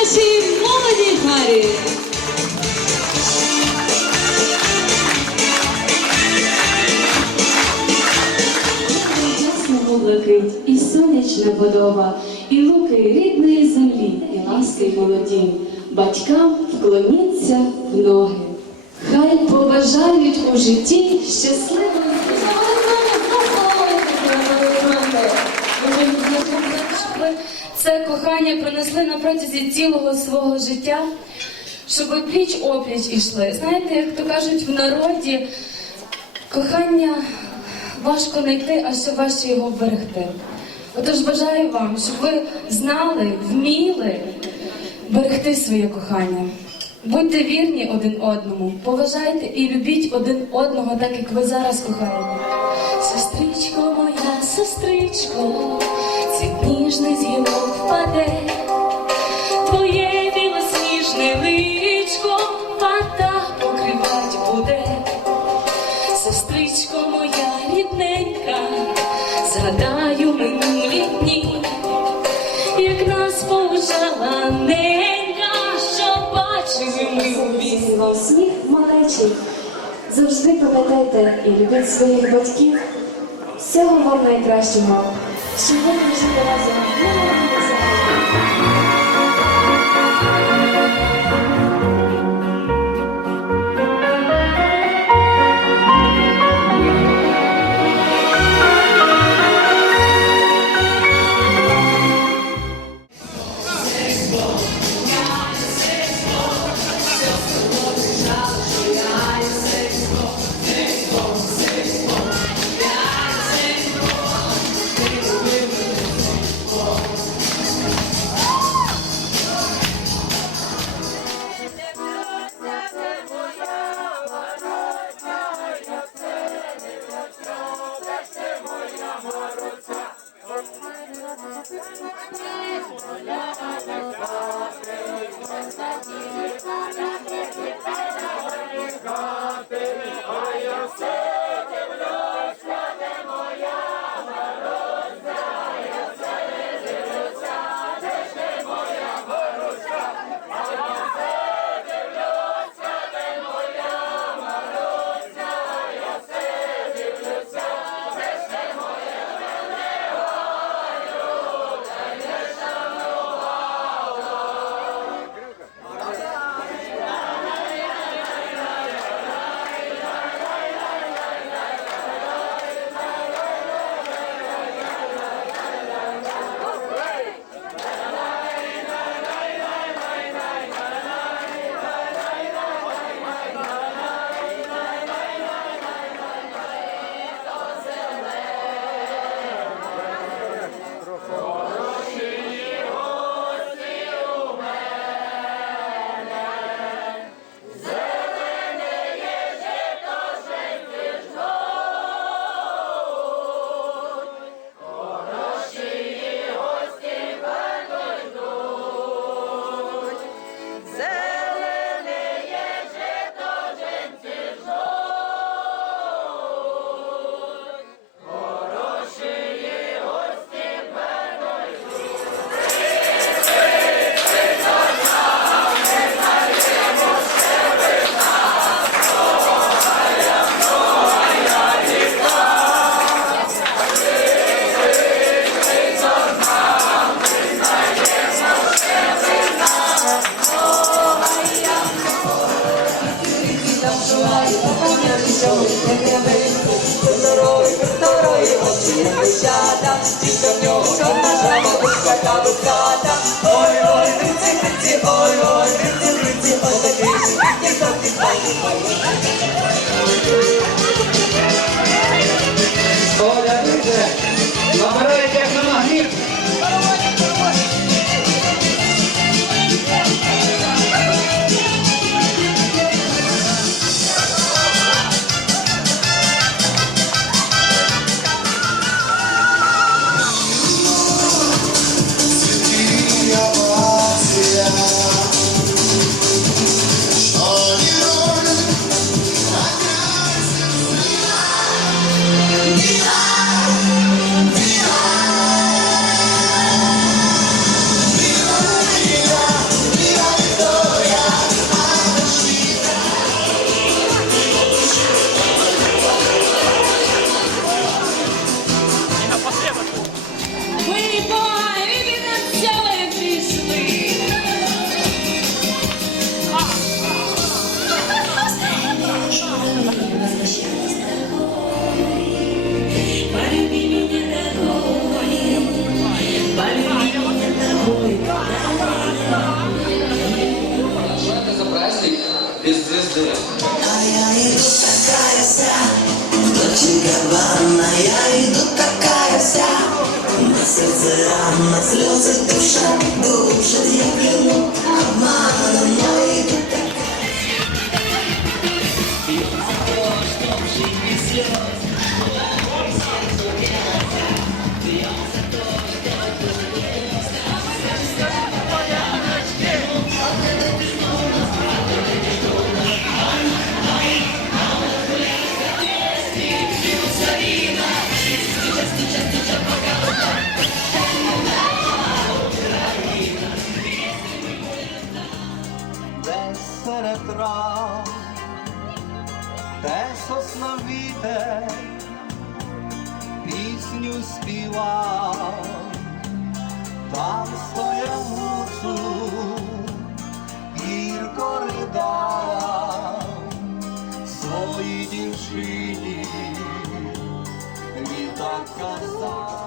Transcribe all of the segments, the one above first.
нашій молодій парі. Ясному блакить, і сонячна подоба, і луки рідної землі, і ласки молоді. Батькам вклоніться в ноги. Хай побажають у житті щасливої щоб ви це кохання пронесли на протязі цілого свого життя, щоб пліч опліч ішли. Знаєте, як то кажуть в народі, кохання важко знайти, а ще важче його вберегти. Отож бажаю вам, щоб ви знали, вміли берегти своє кохання. Будьте вірні один одному, поважайте і любіть один одного, так як ви зараз кохаєте. Сестричко моя, сестричко, ніжний з гілок впаде, твоє білосніжне личко вода покривать буде. Сестричко моя рідненька, згадаю минулі як нас повчала що бачили ми у вісні. Сміх малечий. Завжди пам'ятайте і любіть своїх батьків. Всього вам найкращого. Segundo você tem razão, não é necessário. Щоб ви жили разом. мирно і щасливо. Колядуйте, А я иду такая вся, дочь Гавана, я иду такая вся. На сердце рана, слезы душа, душа, я кляну обманом, но иду такая. Де сосна вітер, пісню співав, там стояв гуцул, гірко ридав, своїй дівчині, він казав.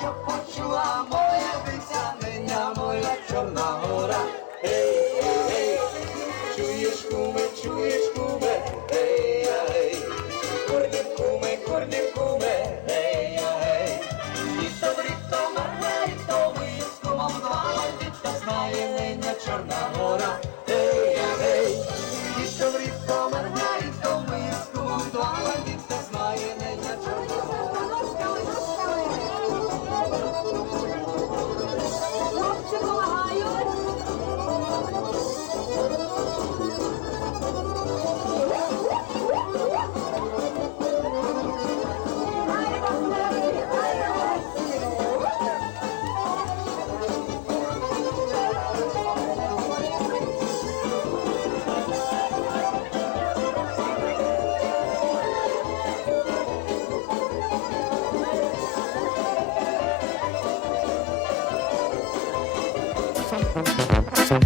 deixa vou o amor. Віра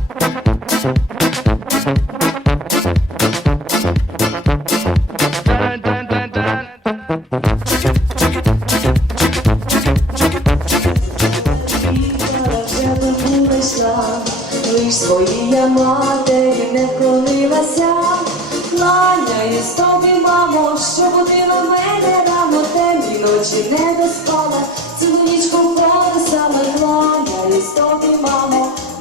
вже не йшла, лиш матері не вклонилася. Кланяюсь тобі, мамо, що будила мене рано, темні ночі не доспала, цілу нічку колесами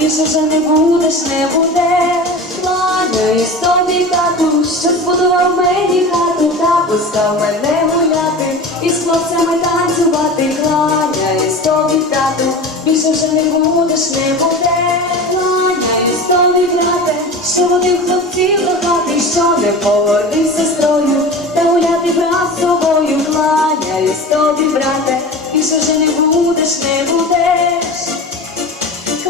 більше вже не будеш, не буде. Кланяюсь тобі, тату, що збудував мені хату та постав мене гуляти і з хлопцями танцювати. Кланяюсь тобі, тату, більше вже не будеш, не буде. Кланяюсь тобі, брате, що водив хлопців до хати, що не погодив сестрою, та гуляти брав з собою. Кланяюсь тобі, брате, більше вже не будеш, не будеш.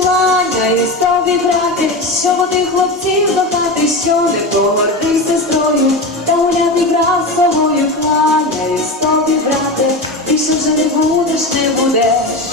Кланяюсь тобі, брате, що водив хлопців додати, що не погордив сестрою, та гуляти брат з собою. Кланяюсь тобі, брате, що вже не будеш, не будеш.